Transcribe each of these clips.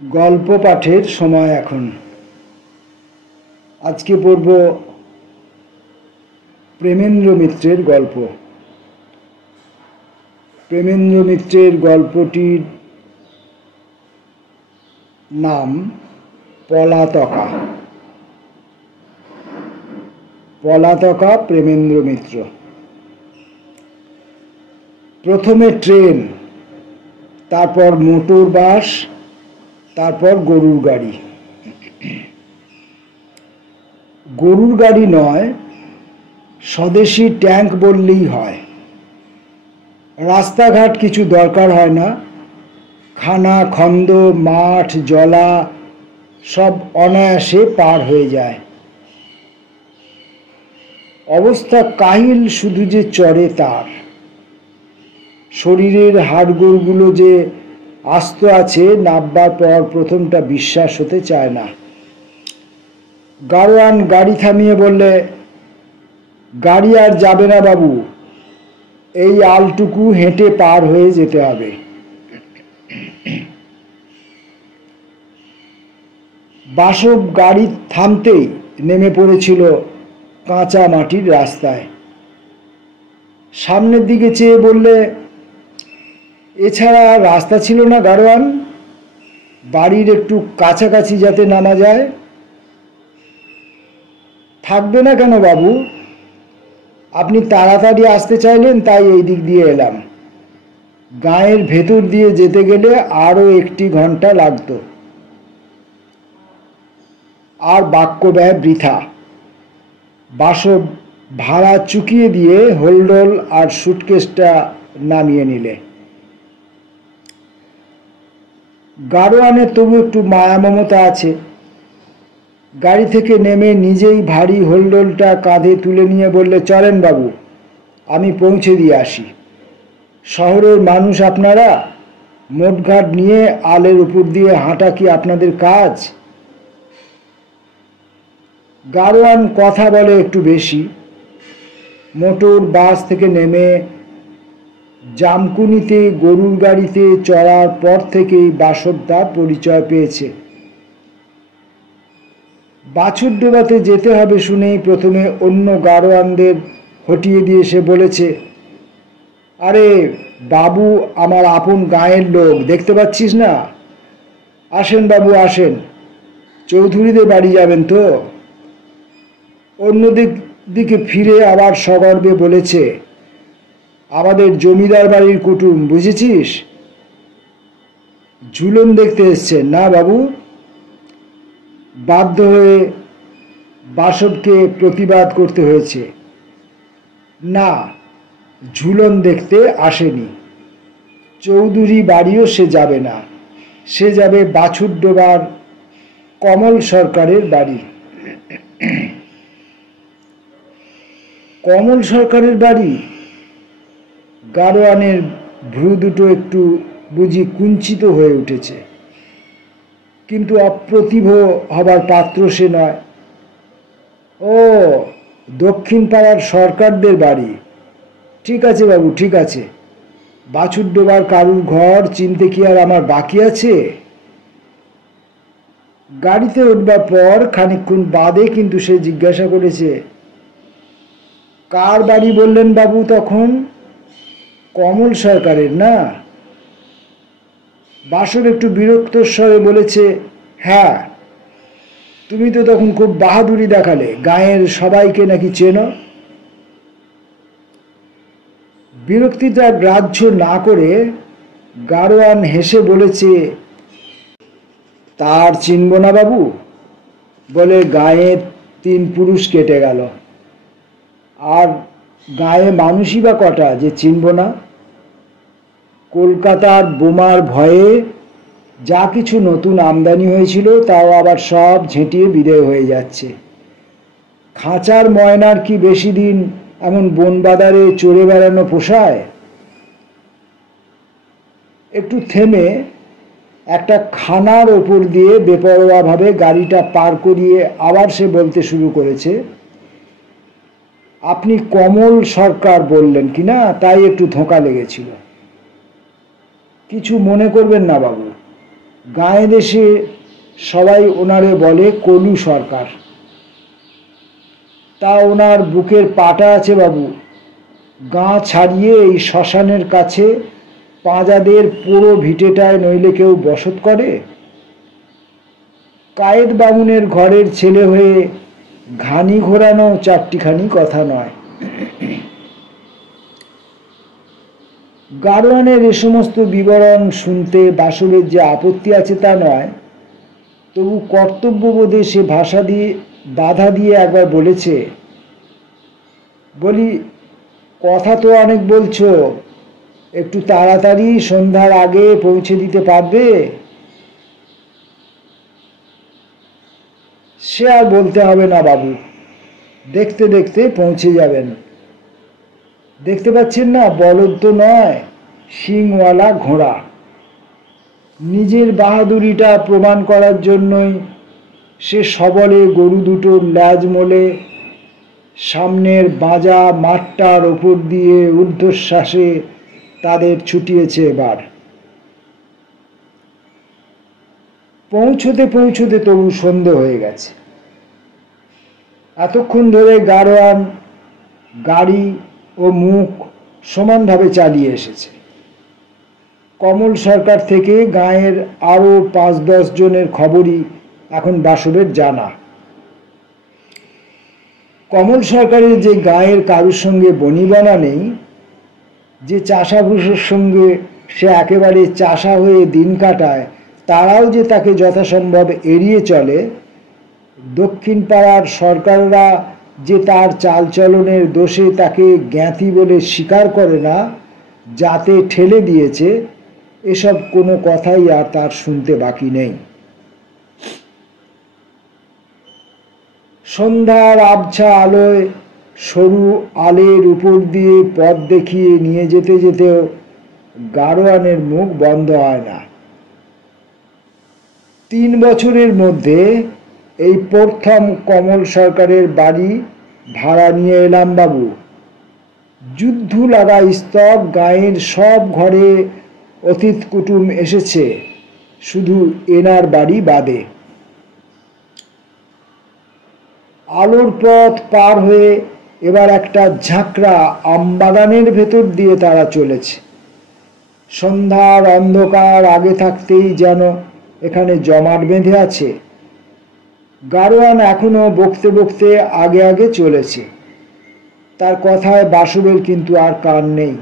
গল্প পাঠের সময় এখন। আজকে পড়ব প্রেমেন্দ্র মিত্রের গল্প। প্রেমেন্দ্র মিত্রের গল্পটির নাম পলাতকা। পলাতকা প্রেমেন্দ্র মিত্র। প্রথমে ট্রেন, তারপর মোটর বাস, তারপর গরুর গাড়ি। গরুর গাড়ি নয়, স্বদেশি ট্যাঙ্ক বললেই হয়। রাস্তাঘাট কিছু দরকার হয় না, খানা খন্দ মাঠ জলা সব অনায়াসে পার হয়ে যায়। অবস্থা কাহিল শুধু যে চড়ে তার। শরীরের হাড়গোড়গুলো যে আস্ত আছে নাববার পর প্রথমটা বিশ্বাস হতে চায় না। গাড়োয়ান গাড়ি থামিয়ে বললে, গাড়ি আর যাবে না বাবু, এই আলটুকু হেঁটে পার হয়ে যেতে হবে। বাসব গাড়ি থামতেই নেমে পড়েছিল কাঁচা মাটির রাস্তায়। সামনের দিকে চেয়ে বললে, এছাড়া রাস্তা ছিল না গাড়োয়ান? বাড়ির একটু কাছাকাছি যাতে নামা যায়। থাকবে না কেন বাবু, আপনি তাড়াতাড়ি আসতে চাইলেন তাই এই দিক দিয়ে এলাম। গাঁয়ের ভেতর দিয়ে যেতে গেলে আরও 1 ঘন্টা লাগত। আর বাক্য ব্যয় বৃথা। বাসব ভাড়া চুকিয়ে দিয়ে হোলডোল আর সুটকেসটা নামিয়ে নিলে। গাড়োয়ানের তবু একটু মায়া মমতা আছে। গাড়ি থেকে নেমে নিজেই ভারী হোলডোলটা কাঁধে তুলে নিয়ে বললে, চলেন বাবু, আমি পৌঁছে দিয়ে আসি। শহরের মানুষ আপনারা, মোটঘাট নিয়ে আলের উপর দিয়ে হাঁটা কি আপনাদের কাজ? গাড়োয়ান কথা বলে একটু বেশি। মোটর বাস থেকে নেমে জামকুনিতে গরুর গাড়িতে চড়ার পর থেকেই বাসব তার পরিচয় পেয়েছে। বাছুরডোবাতে যেতে হবে শুনেই প্রথমে অন্য গাড়োয়ানদের হটিয়ে দিয়ে সে বলেছে, আরে বাবু আমার আপন গাঁয়ের লোক, দেখতে পাচ্ছিস না? আসেন বাবু আসেন, চৌধুরীদের বাড়ি যাবেন তো? অন্যদিকে ফিরে আবার সগর্বে বলেছে, আমাদের জমিদার বাড়ির কুটুম, বুঝেছিস? ঝুলন দেখতে এসছেন না বাবু? বাধ্য হয়ে বাসবকে প্রতিবাদ করতে হয়েছে। না, ঝুলন দেখতে আসেনি। চৌধুরী বাড়িও সে যাবে না, সে যাবে বাছুরডোবার কমল সরকারের বাড়ি। কমল সরকারের বাড়ি? গাড়োয়ানের ভ্রু দুটো একটু বুঝি কুঞ্চিত হয়ে উঠেছে, কিন্তু অপ্রতিভ হবার পাত্র সে নয়। ও, দক্ষিণ পাড়ার সরকারদের বাড়ি। ঠিক আছে বাবু, ঠিক আছে। বাছুরডোবার কারুর ঘর চিনতে কি আর আমার বাকি আছে? গাড়িতে উঠবার পর খানিকক্ষণ বাদে কিন্তু সে জিজ্ঞাসা করেছে, কার বাড়ি বললেন বাবু তখন? কমল সরকারের না? বাসব একটু বিরক্ত স্বরে বলেছে, হ্যাঁ। তুমি তো তখন খুব বাহাদুরি দেখালে, গাঁয়ের সবাইকে নাকি চেনো। বিরক্তিটা গ্রাহ্য না করে গাড়োয়ান হেসে বলেছে, তার চিনব না বাবু? বলে গাঁয়ের 3 পুরুষ কেটে গেল। আর গাঁয়ে মানুষই বা কটা যে চিনব না? কলকাতার বোমার ভয়ে যা কিছু নতুন আমদানি হয়েছিল তাও আবার সব ঝেঁটিয়ে বিদেয় হয়ে যাচ্ছে। খাঁচার ময়নার কি বেশি দিন এমন বনবাদারে চড়ে বেড়ানো পোষায়? একটু থেমে একটা খানার ওপর দিয়ে বেপরোয়াভাবে গাড়িটা পার করিয়ে আবার সে বলতে শুরু করেছে, আপনি কমল সরকার বললেন কি না, তাই একটু ধোঁকা লেগেছিল। কিছু মনে করবেন না বাবু, গায়ে দেশে সবাই ওনারে বলে কলু সরকার। তা ওনার বুকের পাটা আছে বাবু। গাঁ ছাড়িয়ে এই শ্মশানের কাছে পাঁজাদের পুরো ভিটেটায় নইলে কেউ বসত করে? কায়েত বামুনের ঘরের ছেলে হয়ে ঘানি ঘোরানো চারটিখানি কথা নয়। গাড়োয়ানের এ সমস্ত বিবরণ শুনতে বাসুরের যে আপত্তি আছে তা নয়, তবু কর্তব্যবোধে সে বাধা দিয়ে একবার বলেছে, বলি কথা তো অনেক বলছো, একটু তাড়াতাড়ি সন্ধ্যার আগে পৌঁছে দিতে পারবে? সে আর বলতে হবে না বাবু, দেখতে দেখতে পৌঁছে যাবেন। দেখতে পাচ্ছেন না, বলদ তো নয়, শিংওয়ালা ঘোড়া। নিজের বাহাদুরিটা প্রমাণ করার জন্যই সে সবলে গরু দুটোর ল্যাজ মোলে সামনের বাঁজা মাঠটার ওপর দিয়ে ঊর্ধ্বশ্বাসে তাদের ছুটিয়েছে। এবার পৌঁছতে পৌঁছতে তবু সন্ধে হয়ে গেছে। এতক্ষণ ধরে গাড়োয়ান গাড়ি ও মুখ সমানভাবে চালিয়ে এসেছে। কমল সরকার থেকে গাঁয়ের আরও ৫-১০ জনের খবরই এখন বাসুরের জানা। কমল সরকারের যে গাঁয়ের কারুর সঙ্গে বনিবনা নেই, যে চাষাভুষের সঙ্গে সে একেবারে চাষা হয়ে দিন কাটায়, তারাও যে তাকে যথাসম্ভব এড়িয়ে চলে, দক্ষিণ পাড়ার সরকাররা যে তার চালচলনের দোষে তাকে জ্ঞাতি বলে স্বীকার করে না, যাতে ঠেলে দিয়েছে, এসব কোনো কথাই আর তার শুনতে বাকি নেই। সন্ধ্যার আবছা আলোয় সরু আলের উপর দিয়ে পথ দেখিয়ে নিয়ে যেতে যেতেও গাড়োয়ানের মুখ বন্ধ হয় না। ৩ বছরের মধ্যে এই প্রথম কমল সরকারের বাড়ি ভাড়া নিয়ে এলাম বাবু। যুদ্ধ লাগা স্তব, গাঁয়ের সব ঘরে অতিথ কুটুম এসেছে, শুধু এনার বাড়ি বাদে। আলোর পথ পার হয়ে এবার একটা ঝাঁকড়া আমবাগানের ভেতর দিয়ে তারা চলেছে। সন্ধ্যার অন্ধকার আগে থাকতেই যেন এখানে জমাট বেঁধে আছে। গাড়োয়ান এখনো বকতে বকতে আগে আগে চলেছে। তার কথায় বাসুবের কিন্তু আর কান নেই।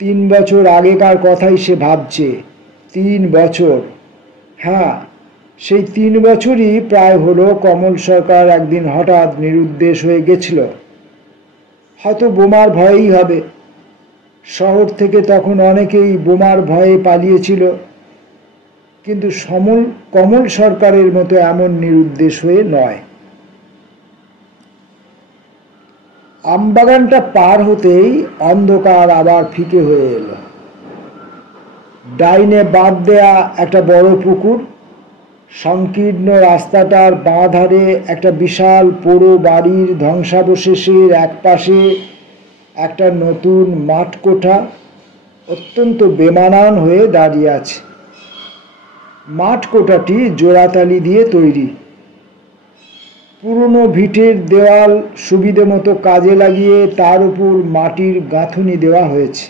৩ বছর আগেকার কথাই সে ভাবছে। ৩ বছর, হ্যাঁ, সেই ৩ বছরই প্রায় হলো কমল সরকার একদিন হঠাৎ নিরুদ্দেশ হয়ে গেছিল। হয়তো বোমার ভয়েই হবে। শহর থেকে তখন অনেকেই বোমার ভয়ে পালিয়েছিল, কিন্তু কমল সরকারের মতো এমন নিরুদ্দেশ হয়ে নয়। আমবাগানটা পার হতেই অন্ধকার আবার ফিকে হয়ে এলো। ডাইনে বাঁধ দেয়া একটা বড় পুকুর, সংকীর্ণ রাস্তাটার বাঁ ধারে একটা বিশাল পোড়ো বাড়ির ধ্বংসাবশেষের একপাশে একটা নতুন মাঠকোঠা অত্যন্ত বেমানান হয়ে দাঁড়িয়ে আছে। মাঠকোঠাটি জোড়াতালি দিয়ে তৈরি। পুরনো ভিটের দেওয়াল সুবিধে মতো কাজে লাগিয়ে তার উপর মাটির গাঁথুনি দেওয়া হয়েছে।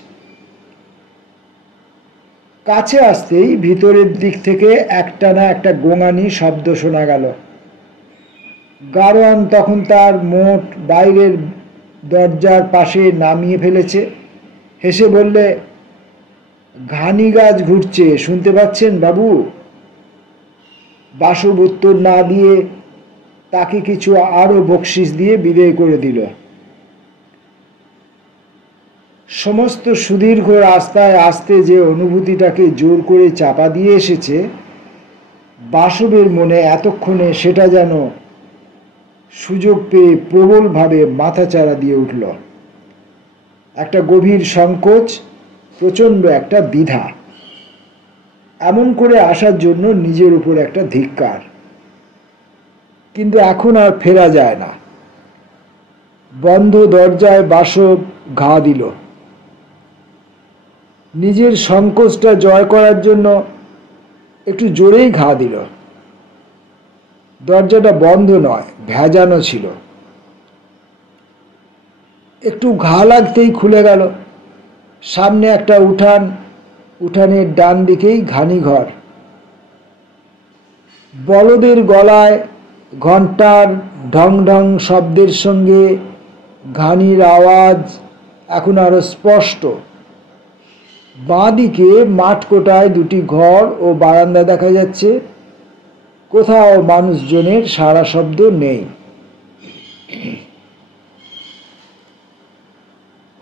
কাছে আসতেই ভিতরের দিক থেকে একটানা একটা গোঙানি শব্দ শোনা গেল। গাড়োয়ান তখন তার মোট বাইরের দরজার পাশে নামিয়ে ফেলেছে। হেসে বললে, ঘানি গাছ ঘুরছে, শুনতে পাচ্ছেন বাবু? বাসুব উত্তর না দিয়ে তাকে কিছু আরো বকশিস দিয়ে বিদায় করে দিল। সমস্ত সুদীর্ঘ রাস্তায় আসতে যে অনুভূতিটাকে জোর করে চাপা দিয়ে এসেছে, বাসুবের মনে এতক্ষণে সেটা যেন সুযোগ পেয়ে প্রবলভাবে মাথাচাড়া দিয়ে উঠল। একটা গভীর সংকোচ, প্রচণ্ড একটা দ্বিধা। এমন করে আসার জন্য নিজের উপর একটা ধিক্কার। কিন্তু এখন আর ফেরা যায় না। বন্ধ দরজায় বাসব ঘা দিল। নিজের সংকোচটা জয় করার জন্য একটু জোরেই ঘা দিল। দরজাটা বন্ধ নয়, ভেজানো ছিল। একটু ঘা লাগতেই খুলে গেল। সামনে একটা উঠান, উঠানের ডান দিকেই ঘানি ঘর। বলদের গলায় ঘণ্টার ঢং ঢং শব্দের সঙ্গে ঘানির আওয়াজ এখন আরো স্পষ্ট। বাঁ দিকে মাঠকোটায় দুটি ঘর ও বারান্দা দেখা যাচ্ছে। কোথাও মানুষজনের সাড়া শব্দ নেই।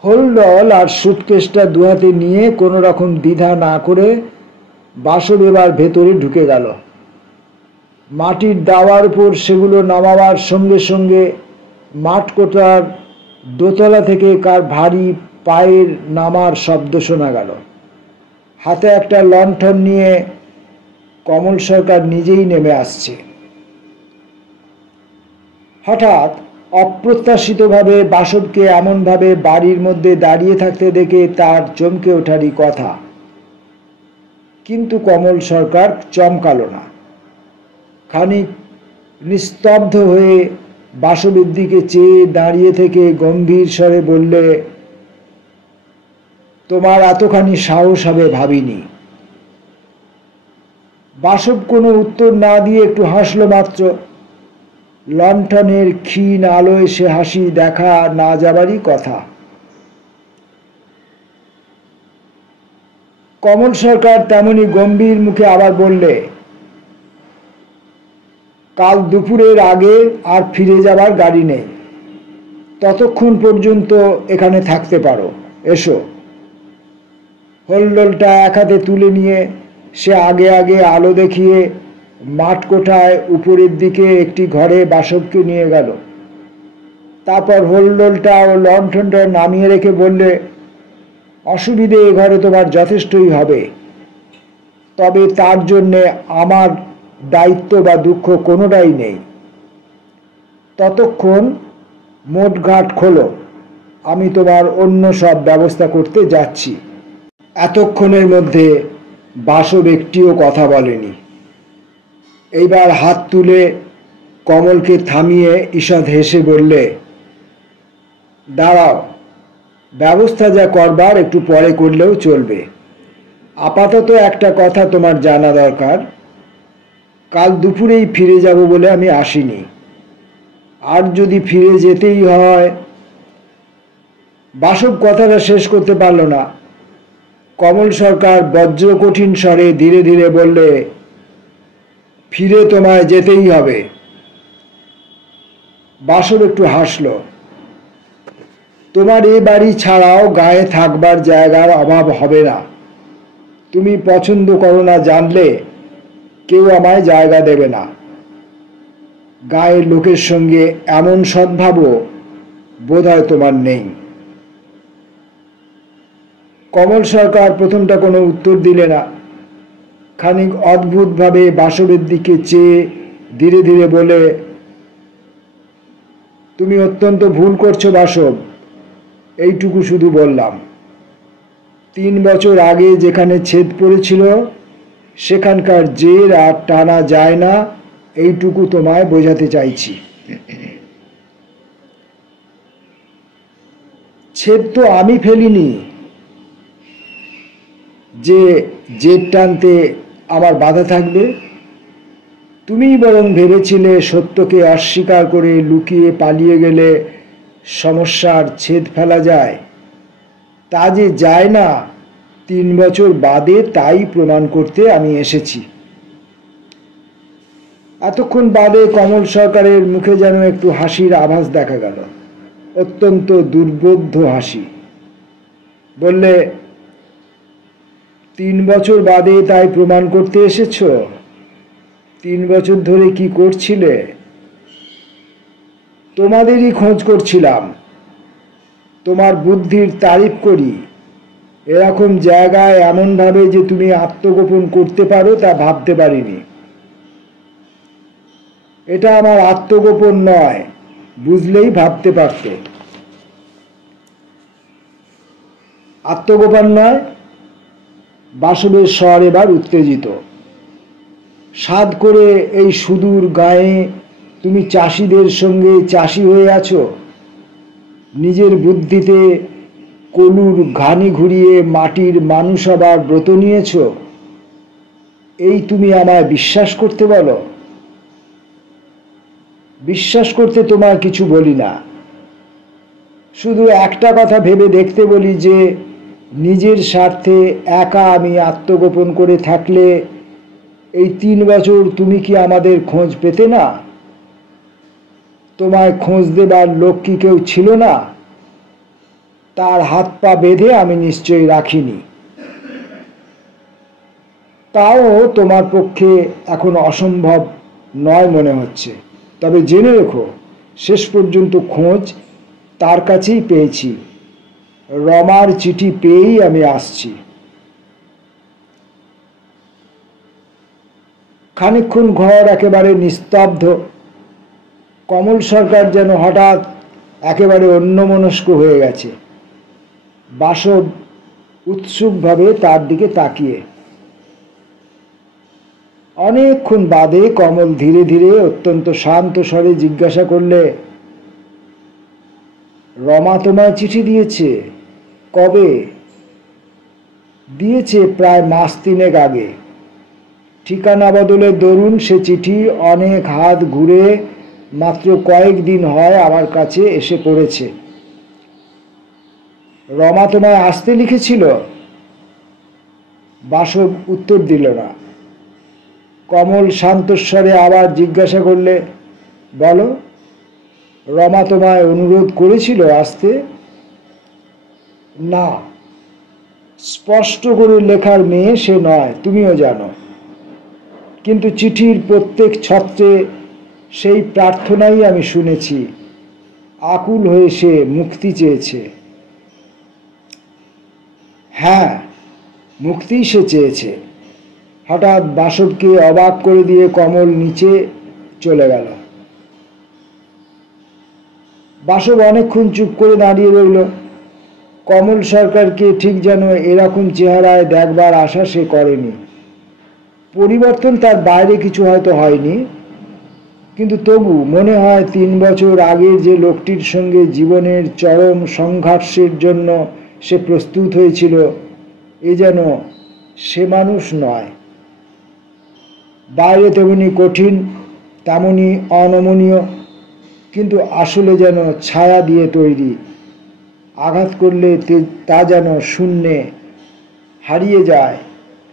হোলডল আর সুটকেসটা দুহাতে নিয়ে কোনো রকম দ্বিধা না করে বাসব এবার ভেতরে ঢুকে গেল। মাটির দাওয়ার উপর সেগুলো নামাবার সঙ্গে সঙ্গে মাঠকোটার দোতলা থেকে কার ভারী পায়ের নামার শব্দ শোনা গেল। হাতে একটা লণ্ঠন নিয়ে কমল সরকার নিজেই নেমে আসছে। হঠাৎ অপ্রত্যাশিতভাবে বাসবকে এমনভাবে বাড়ির মধ্যে দাঁড়িয়ে থাকতে দেখে তার চমকে ওঠারই কথা, কিন্তু কমল সরকার চমকালো না। খানিক নিস্তব্ধ হয়ে বাসবের দিকে চেয়ে দাঁড়িয়ে থেকে গম্ভীর স্বরে বললে, তোমার এতখানি সাহস হবে ভাবিনি। বাসব কোনো উত্তর না দিয়ে একটু হাসলো মাত্র। লণ্ঠনের ক্ষীণ আলোয় সে হাসি দেখা না যাবারই কথা। কমল সরকার তেমনি গম্ভীর মুখে আবার বললে, কাল দুপুরের আগে আর ফিরে যাবার গাড়ি নেই। ততক্ষণ পর্যন্ত এখানে থাকতে পারো, এসো। হোলডলটা এক হাতে তুলে নিয়ে সে আগে আগে আলো দেখিয়ে মাঠকোঠায় উপরের দিকে একটি ঘরে বাসবকে নিয়ে গেল। তারপর হোলডলটা ও লণ্ঠনটা নামিয়ে রেখে বললে, অসুবিধে এ ঘরে তোমার যথেষ্টই হবে, তবে তার জন্যে আমার দায়িত্ব বা দুঃখ কোনোটাই নেই। ততক্ষণ মোটঘাট খোলো, আমি তোমার অন্য সব ব্যবস্থা করতে যাচ্ছি। এতক্ষণের মধ্যে বাসব একটিও কথা বলেনি। এইবার হাত তুলে কমলকে থামিয়ে ঈষৎ হেসে বললে, দাঁড়াও, ব্যবস্থা যা করবার একটু পরে করলেও চলবে। আপাতত একটা কথা তোমার জানা দরকার। কাল দুপুরেই ফিরে যাব বলে আমি আসিনি। আর যদি ফিরে যেতেই হয়। বাসব কথাটা শেষ করতে পারল না। কমল সরকার বজ্রকঠিন স্বরে ধীরে ধীরে বললে, ফিরে তোমায় যেতেই হবে। বাসব একটু হাসল। তোমার এই বাড়ি ছাড়াও গায়ে থাকবার জায়গার অভাব হবে না। তুমি পছন্দ করো না জানলে কেউ আমায় জায়গা দেবে না। গায়ের লোকের সঙ্গে এমন সদ্ভাবও বোধহয় তোমার নেই। কমল সরকার প্রথমটা কোনো উত্তর দিলে না। খানিক অদ্ভুতভাবে বাসবের দিকে চেয়ে ধীরে ধীরে বলে, তুমি অত্যন্ত ভুল করছো বাসব, এইটুকু শুধু বললাম। 3 বছর আগে যেখানে ছেদ পড়েছিল সেখানকার জের আর টানা যায় না, এইটুকু তোমায় বোঝাতে চাইছি। ছেদ তো আমি ফেলিনি যে জের টানতে আমার বাধা থাকবে। তুমিই বরং ভেবেছিলে সত্যকে অস্বীকার করে লুকিয়ে পালিয়ে গেলে সমস্যার ছেদ ফেলা যায়। তা যে যায় না 3 বছর বাদে তাই প্রমাণ করতে আমি এসেছি। এতক্ষণ বাদে কমল সরকারের মুখে যেন একটু হাসির আভাস দেখা গেল, অত্যন্ত দুর্বোধ্য হাসি। বললে, 3 বছর বাদে তাই প্রমাণ করতে এসেছ? 3 বছর ধরে কি করছিলে? তোমাদেরই খোঁজ করছিলাম। তোমার বুদ্ধির তারিফ করি। এরকম জায়গায় এমনভাবে যে তুমি আত্মগোপন করতে পারো তা ভাবতে পারিনি। এটা আমার আত্মগোপন নয়, বুঝলেই ভাবতে পারতে। আত্মগোপন নয়? বাসবের স্বর এবার উত্তেজিত। সাধ করে এই সুদূর গায়ে তুমি চাষিদের সঙ্গে চাষি হয়ে আছো, নিজের বুদ্ধিতে কলুর ঘানি ঘুরিয়ে মাটির মানুষ আবার ব্রত নিয়েছ, এই তুমি আমায় বিশ্বাস করতে বলো? বিশ্বাস করতে তোমার কিছু বলি না, শুধু একটা কথা ভেবে দেখতে বলি যে নিজের স্বার্থে একা আমি আত্মগোপন করে থাকলে এই 3 বছর তুমি কি আমাদের খোঁজ পেতে না? তোমায় খোঁজ দেবার লোক কি কেউ ছিল না? তার হাত পা বেঁধে আমি নিশ্চয়ই রাখিনি। তাও তোমার পক্ষে এখন অসম্ভব নয় মনে হচ্ছে। তবে জেনে রেখো, শেষ পর্যন্ত খোঁজ তার কাছেই পেয়েছি। রমার চিঠি পেয়েই আমি আসছি। খানিকক্ষণ ঘর একেবারে নিস্তব্ধ। কমল সরকার যেন হঠাৎ একেবারে অন্যমনস্ক হয়ে গেছে। বাসব উৎসুকভাবে তার দিকে তাকিয়ে। অনেকক্ষণ বাদে কমল ধীরে ধীরে অত্যন্ত শান্ত স্বরে জিজ্ঞাসা করলে, রমা তোমায় চিঠি দিয়েছে? কবে? দিয়েছে প্রায় মাস 3 আগে। ঠিকানা বদলের দরুন সে চিঠি অনেক হাত ঘুরে মাত্র কয়েকদিন হয় আমার কাছে এসে পড়েছে। রমা তোমায় আসতে লিখেছিল? বাসব উত্তর দিল না। কমল শান্তস্বরে আবার জিজ্ঞাসা করলে, বলো, রমা তোমায় অনুরোধ করেছিল আসতে? না, স্পষ্ট করে লেখার মেয়ে সে নয়, তুমিও জানো। কিন্তু চিঠির প্রত্যেক ছত্রে সেই প্রার্থনাই আমি শুনেছি। আকুল হয়ে সে মুক্তি চেয়েছে। হ্যাঁ, মুক্তিই সে চেয়েছে। হঠাৎ বাসবকে অবাক করে দিয়ে কমল নিচে চলে গেল। বাসব অনেকক্ষণ চুপ করে দাঁড়িয়ে রইল। কমল সরকারকে ঠিক যেন এরকম চেহারায় দেখবার আশা সে করেনি। পরিবর্তন তার বাইরে কিছু হয়তো হয়নি, কিন্তু তবু মনে হয় 3 বছর আগের যে লোকটির সঙ্গে জীবনের চরম সংঘর্ষের জন্য সে প্রস্তুত হয়েছিল, এ যেন সে মানুষ নয়। বাইরে তেমনি কঠিন, তেমনি অনমনীয়, কিন্তু আসলে যেন ছায়া দিয়ে তৈরি। আঘাত করলে তা যেন শূন্যে হারিয়ে যায়,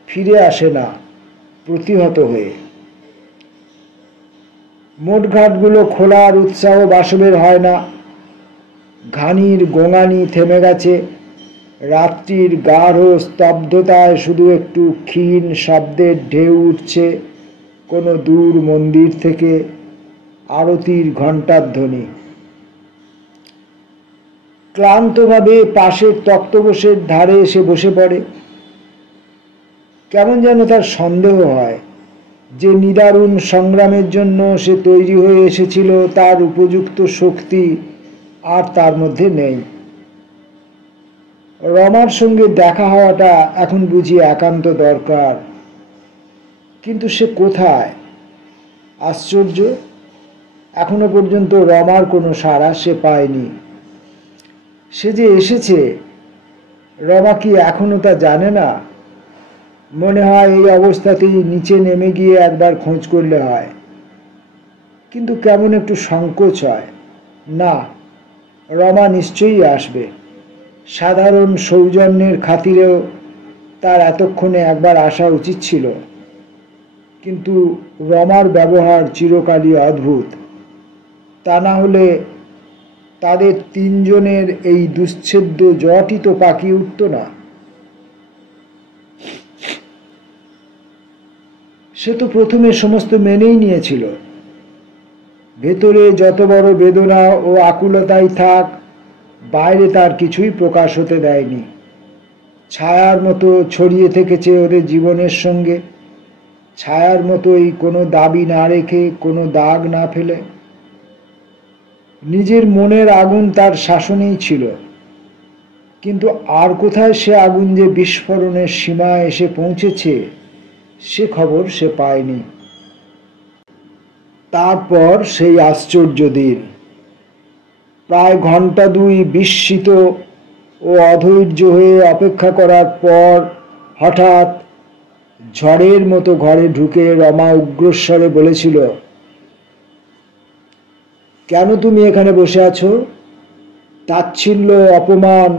ফিরে আসে না, প্রতিহত হয়ে। মোটঘাটগুলো খোলার উৎসাহ বাসবের হয় না। ঘানির গোঙানি থেমে গেছে। রাত্রির গাঢ় স্তব্ধতায় শুধু একটু ক্ষীণ শব্দের ঢেউ উঠছে কোনো দূর মন্দির থেকে, আরতির ঘণ্টার ধ্বনি। ক্লান্তভাবে পাশের তক্তপোষের ধারে এসে বসে পড়ে। কেমন যেন তার সন্দেহ হয় যে নিদারুণ সংগ্রামের জন্য সে তৈরি হয়ে এসেছিল, তার উপযুক্ত শক্তি আর তার মধ্যে নেই। রমার সঙ্গে দেখা হওয়াটা এখন বুঝি একান্ত দরকার, কিন্তু সে কোথায়? আশ্চর্য, এখনো পর্যন্ত রমার কোনো সাড়া সে পায়নি। সে যে এসেছে, রমা কি এখনো তা জানে না? মনে হয় এই অবস্থাতেই নিচে নেমে গিয়ে একবার খোঁজ করলে হয়, কিন্তু কেমন একটু সংকোচ হয়। না, রমা নিশ্চয়ই আসবে। সাধারণ সৌজন্যের খাতিরেও তার এতক্ষণে একবার আসা উচিত ছিল। কিন্তু রমার ব্যবহার চিরকালই অদ্ভুত। তা না হলে তাদের 3 জনের এই দুশ্ছেদ্য জটই তো পাকিয়ে উঠত না। সে তো প্রথমে সমস্ত মেনেই নিয়েছিল। ভেতরে যত বড় বেদনা ও আকুলতাই থাক, বাইরে তার কিছুই প্রকাশ হতে দেয়নি। ছায়ার মতো ছড়িয়ে থেকেছে ওদের জীবনের সঙ্গে, ছায়ার মতোই কোনো দাবি না রেখে, কোনো দাগ না ফেলে। নিজের মনের আগুন তার শাসনেই ছিল, কিন্তু আর কোথায় সে আগুন যে বিস্ফোরণের সীমায় এসে পৌঁছেছে, সে খবর সে পায়নি। তারপর সেই আশ্চর্য দিন। প্রায় ঘন্টা দুই বিস্মিত ও অধৈর্য হয়ে অপেক্ষা করার পর হঠাৎ ঝড়ের মতো ঘরে ঢুকে রমা উগ্রস্বরে বলেছিল, কেন তুমি এখানে বসে আছো? তাচ্ছিল্য, অপমান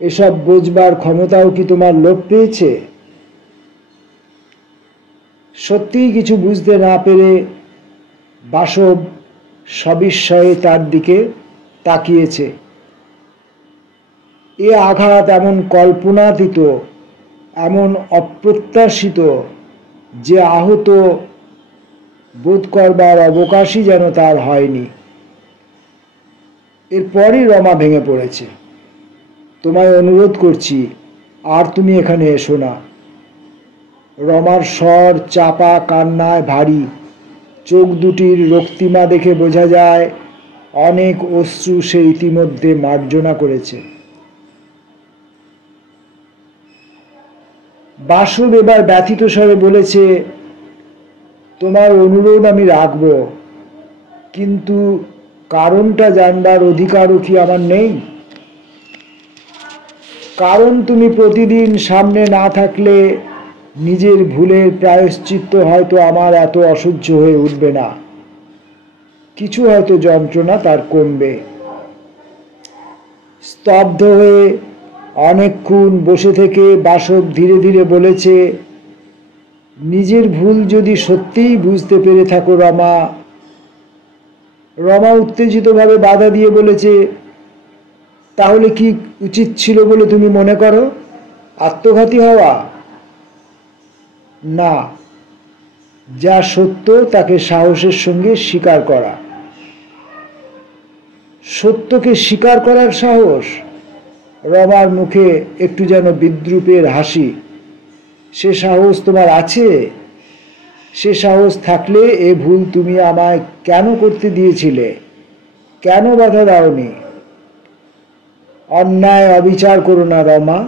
এসব বোঝবার ক্ষমতাও কি তোমার লোপ পেয়েছে? সত্যিই কিছু বুঝতে না পেরে বাসব সবিস্ময়ে তার দিকে তাকিয়েছে। এ আঘাত এমন কল্পনাতীত, এমন অপ্রত্যাশিত যে আহত বোধ করবার অবকাশই যেন তার হয়নি। এরপরই রমা ভেঙে পড়েছে। তোমায় অনুরোধ করছি, আর তুমি এখানে এসো না। রমার স্বর চাপা, কান্নায় ভারী। চোখ দুটির রক্তিমা দেখে বোঝা যায় অনেক অশ্রু সে ইতিমধ্যে মার্জনা করেছে। বাসব এবার ব্যথিত স্বরে বলেছে, তোমার অনুরোধ আমি রাখব, কিন্তু কারণটা জানবার অধিকারও কি আমার নেই? কারণ তুমি প্রতিদিন সামনে না থাকলে নিজের ভুলের প্রায়শ্চিত্ত হয়তো আমার এত অসহ্য হয়ে উঠবে না। কিছু হয়তো যন্ত্রণা তার কমবে। স্তব্ধ হয়ে অনেকক্ষণ বসে থেকে বাসব ধীরে ধীরে বলেছে, নিজের ভুল যদি সত্যিই বুঝতে পেরে থাকো রমা। রমা উত্তেজিতভাবে বাধা দিয়ে বলেছে, তাহলে কি উচিত ছিল বলে তুমি মনে করো? আত্মঘাতী হওয়া? না, যা সত্য তাকে সাহসের সঙ্গে স্বীকার করা। সত্যকে স্বীকার করার সাহস? রমার মুখে একটু যেন বিদ্রূপের হাসি। সে সাহস তোমার আছে? সে সাহস থাকলে এ ভুল তুমি আমায় কেন করতে দিয়েছিলে? কেন বাধা দাওনি? অন্যায় অবিচার করো না রমা।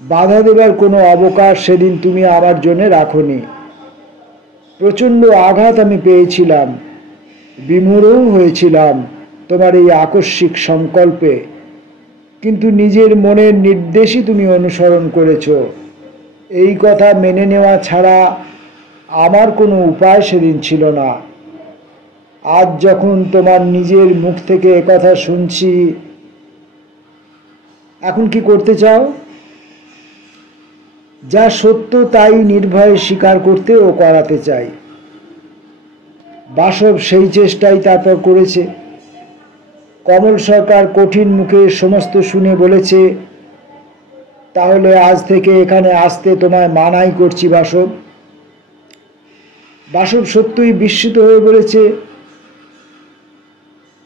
বাধা দেবার কোনো অবকাশ সেদিন তুমি আমার জন্য রাখোনি। প্রচণ্ড আঘাত আমি পেয়েছিলাম, বিমূঢ়ও হয়েছিলাম তোমার এই আকস্মিক সংকল্পে, কিন্তু নিজের মনের নির্দেশই তুমি অনুসরণ করেছ। এই কথা মেনে নেওয়া ছাড়া আমার কোনো উপায় সেদিন ছিল না। আজ যখন তোমার নিজের মুখ থেকে একথা শুনছি, এখন কি করতে চাও? যা সত্য তাই নির্ভয়ে স্বীকার করতে ও করাতে চাই। বাসব সেই চেষ্টাই তারপর করেছে। কমল সরকার কঠিন মুখে সমস্ত শুনে বলেছে, তাহলে আজ থেকে এখানে আসতে তোমায় মানাই করছি বাসব। বাসব সত্যই বিস্মিত হয়ে বলেছে,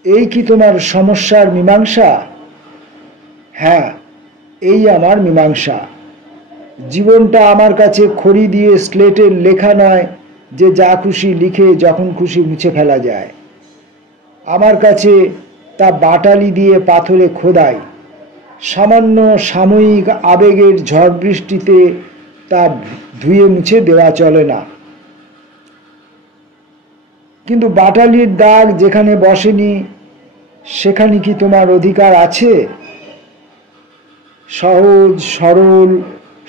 এই কি তোমার সমস্যার মীমাংসা? হ্যাঁ, এই আমার মীমাংসা। জীবনটা আমার কাছে খড়ি দিয়ে স্লেটের লেখা নয় যে যা খুশি লিখে যখন খুশি মুছে ফেলা যায়। আমার কাছে তা বাটালি দিয়ে পাথরে খোদাই। সামান্য সাময়িক আবেগের ঝড় বৃষ্টিতে তা ধুয়ে মুছে দেওয়া চলে না। কিন্তু বাটালির দাগ যেখানে বসেনি সেখানে কি তোমার অধিকার আছে? সহজ সরল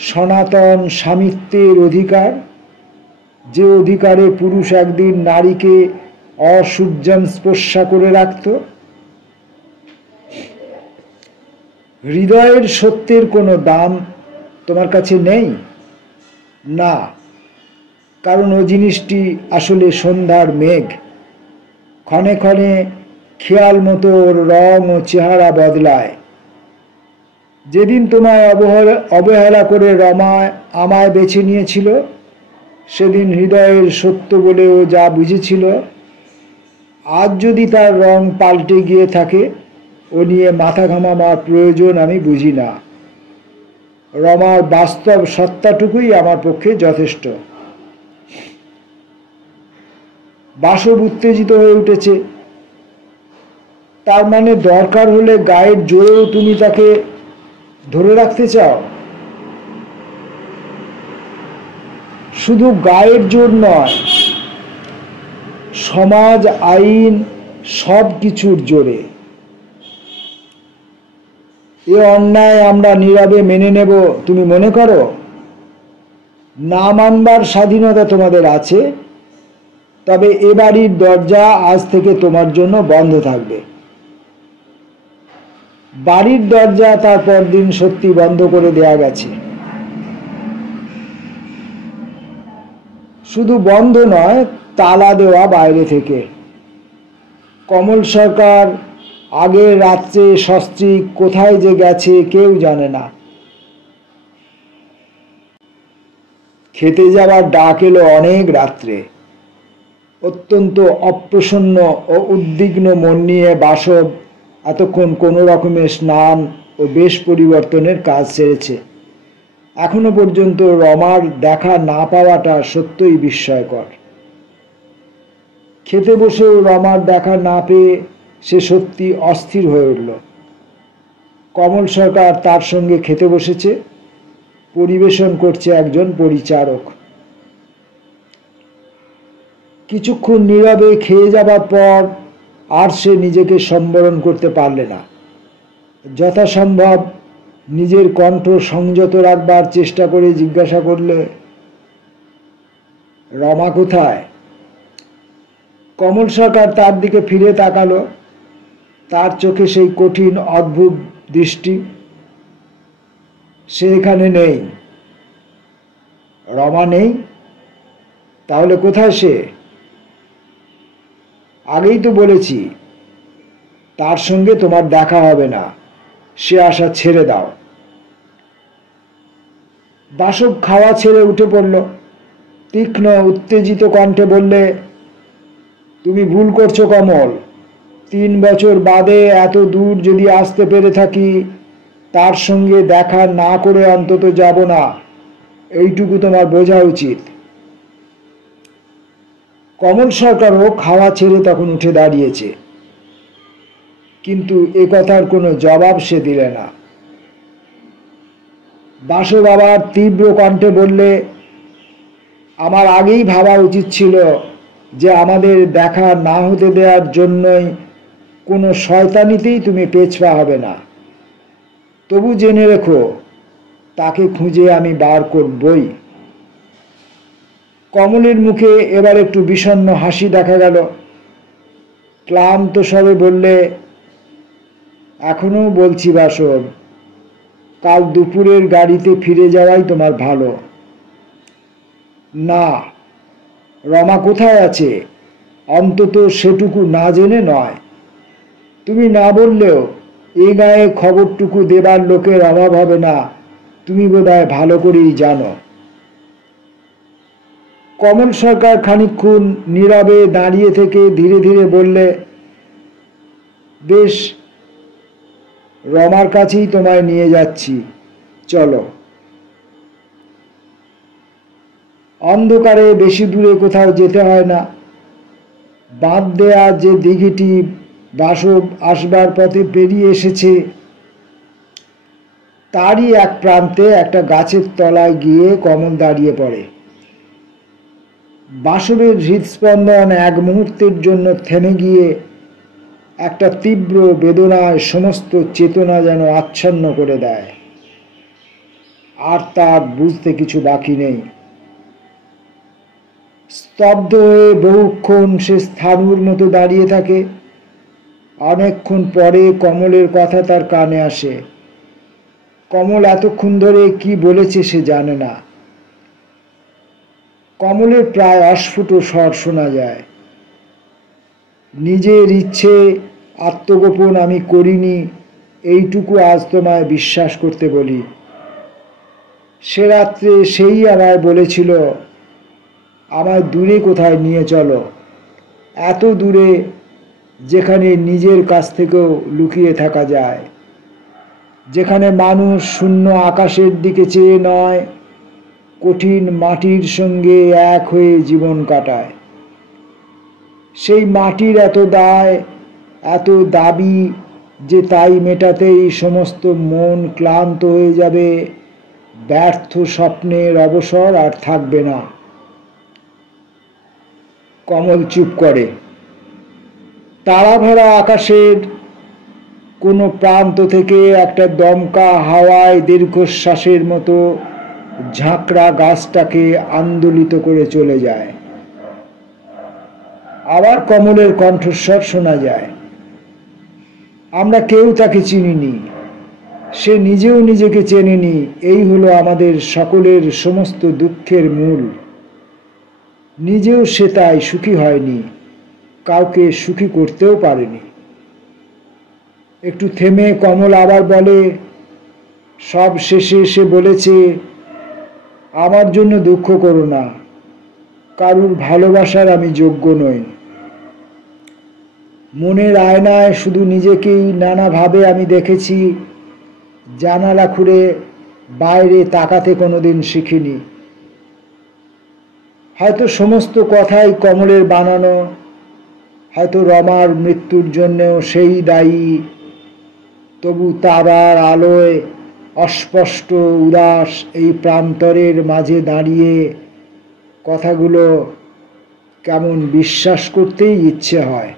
সনাতন স্বামিত্বের অধিকার, যে অধিকারে পুরুষ একদিন নারীকে অসুজ্জান স্পর্শা করে রাখত। হৃদয়ের সত্যের কোনো দাম তোমার কাছে নেই? না, কারণ ও জিনিসটি আসলে সন্ধ্যার মেঘ। ক্ষণে ক্ষণে খেয়াল মতো ওর রং ও চেহারা বদলায়। যেদিন তোমায় অবহেলা করে রমা আমায় বেছে নিয়েছিল, সেদিন হৃদয়ের সত্য বলে ও যা বুঝেছিল, আজ যদি তার রং পাল্টে গিয়ে থাকে, ও নিয়ে মাথা ঘামাবার প্রয়োজন আমি বুঝি না। রমার বাস্তব সত্তাটুকুই আমার পক্ষে যথেষ্ট। বাসব উত্তেজিত হয়ে উঠেছে। তার মানে দরকার হলে গায়ের জোরেও তুমি তাকে ধরে রাখতে চাও? শুধু গায়ের জোর নয়, সমাজ, আইন সব কিছুর জোরে। এ অন্যায় আমরা নীরবে মেনে নেব তুমি মনে করো? না মানবার স্বাধীনতা তোমাদের আছে, তবে এ বাড়ির দরজা আজ থেকে তোমার জন্য বন্ধ থাকবে। বাড়ির দরজা তার পরদিন সত্যি বন্ধ করে দেয়া গেছে। শুধু বন্ধ নয়, তালা দেওয়া বাইরে থেকে। কমল সরকার আগের রাত্রে সস্ত্রীক কোথায় যে গেছে কেউ জানে না। খেতে যাবার ডাক এলো অনেক রাত্রে। অত্যন্ত অপ্রসন্ন ও উদ্বিগ্ন মন নিয়ে বাসব এতক্ষণ কোনো রকমের স্নান ও বেশ পরিবর্তনের কাজ সেরেছে। এখনো পর্যন্ত রমার দেখা না পাওয়াটা সত্যই বিস্ময়কর। খেতে বসেও রমার দেখা না পেয়ে সে সত্যি অস্থির হয়ে উঠল। কমল সরকার তার সঙ্গে খেতে বসেছে, পরিবেশন করছে একজন পরিচারক। কিছুক্ষণ নীরবে খেয়ে যাবার পর আর সে নিজেকে সম্বরণ করতে পারলে না। যথাসম্ভব নিজের কণ্ঠ সংযত রাখবার চেষ্টা করে জিজ্ঞাসা করলে, রমা কোথায়? কমল সরকার তার দিকে ফিরে তাকালো। তার চোখে সেই কঠিন অদ্ভুত দৃষ্টি। সে এখানে নেই। রমা নেই? তাহলে কোথায় সে? আগেই তো বলেছি তার সঙ্গে তোমার দেখা হবে না, সে আশা ছেড়ে দাও। বাসব খাওয়া ছেড়ে উঠে পড়ল। তীক্ষ্ণ উত্তেজিত কণ্ঠে বললে, তুমি ভুল করছো কমল। 3 বছর বাদে এত দূর যদি আসতে পেরে থাকি, তার সঙ্গে দেখা না করে অন্তত যাব না, এইটুকু তোমার বোঝা উচিত। কমল সরকারও খাওয়া ছেড়ে তখন উঠে দাঁড়িয়েছে, কিন্তু এ কথার কোনো জবাব সে দিলে না। বাসব আবার তীব্র কণ্ঠে বললে, আমার আগেই ভাবা উচিত ছিল যে আমাদের দেখা না হতে দেওয়ার জন্যই কোনো শয়তানিতেই তুমি পেছপা হবে না। তবু জেনে রেখো, তাকে খুঁজে আমি বার করবই। কমলের মুখে এবার একটু বিষণ্ণ হাসি দেখা গেল। ক্লান্ত স্বরে বললে, এখনো বলছি বাসব, কাল দুপুরের গাড়িতে ফিরে যাওয়াই তোমার ভালো। না, রমা কোথায় আছে অন্তত সেটুকু না জেনে নয়। তুমি না বললেও এ গায়ে খবরটুকু দেবার লোকের অভাব হবে না, তুমি বোধহয় ভালো করেই জানো। কমল সরকার খানিকক্ষণ নীরবে দাঁড়িয়ে থেকে ধীরে ধীরে বললে, বেশ, রমার কাছেই তোমায় নিয়ে যাচ্ছি, চলো। অন্ধকারে বেশি দূরে কোথাও যেতে হয় না। বাঁধ দেয়া যে দিঘিটি বাসব আসবার পথে পেরিয়ে এসেছে, তারই এক প্রান্তে একটা গাছের তলায় গিয়ে কমল দাঁড়িয়ে পড়ে। বাসবের হৃদস্পন্দন এক মুহূর্তের জন্য থেমে গিয়ে একটা তীব্র বেদনায় সমস্ত চেতনা যেন আচ্ছন্ন করে দেয়। আর তার বুঝতে কিছু বাকি নেই। স্তব্ধ হয়ে বহুক্ষণ সে স্থাণুর মতো দাঁড়িয়ে থাকে। অনেকক্ষণ পরে কমলের কথা তার কানে আসে। কমল এতক্ষণ ধরে কি বলেছে সে জানে না। কমলের প্রায় অস্ফুট স্বর শোনা যায়, নিজের ইচ্ছে আত্মগোপন আমি করিনি, এইটুকু আজ তোমায় বিশ্বাস করতে বলি। সে রাত্রে সেই আমায় বলেছিল, আমায় দূরে কোথায় নিয়ে চলো, এত দূরে যেখানে নিজের কাছ থেকেও লুকিয়ে থাকা যায়, যেখানে মানুষ শূন্য আকাশের দিকে চেয়ে নয়, কঠিন মাটির সঙ্গে এক হয়ে জীবন কাটায়। সেই মাটির এত দায়, এত দাবি যে তাই মেটাতেই সমস্ত মন ক্লান্ত হয়ে যাবে, ব্যর্থ স্বপ্নের অবসর আর থাকবে না। কমল চুপ করে। তারাভরা আকাশের কোনো প্রান্ত থেকে একটা দমকা হাওয়ায় দীর্ঘশ্বাসের মতো ঝাঁকড়া গাছটাকে আন্দোলিত করে চলে যায়। আবার কমলের কণ্ঠস্বর শোনা যায়। আমরা কেউ তাকে চিনিনি, সে নিজেও নিজেকে চেনেনি। এই হলো আমাদের সকলের সমস্ত দুঃখের মূল। নিজেও সে তাই সুখী হয়নি, কাউকে সুখী করতেও পারেনি। একটু থেমে কমল আবার বলে, সব শেষে সে বলেছে, আমার জন্য দুঃখ করো না, কারুর ভালোবাসার আমি যোগ্য নই। মনের আয়নায় শুধু নিজেকেই নানাভাবে আমি দেখেছি, জানালা খুঁড়ে বাইরে তাকাতে কোনোদিন শিখিনি। হয়তো সমস্ত কথাই কমলের বানানো, হয়তো রমার মৃত্যুর জন্যেও সেই দায়ী। তবু তারার আলোয় অস্পষ্ট উদাস এই প্রান্তরের মাঝে দাঁড়িয়ে কথাগুলো কেমন বিশ্বাস করতেই ইচ্ছে হয়।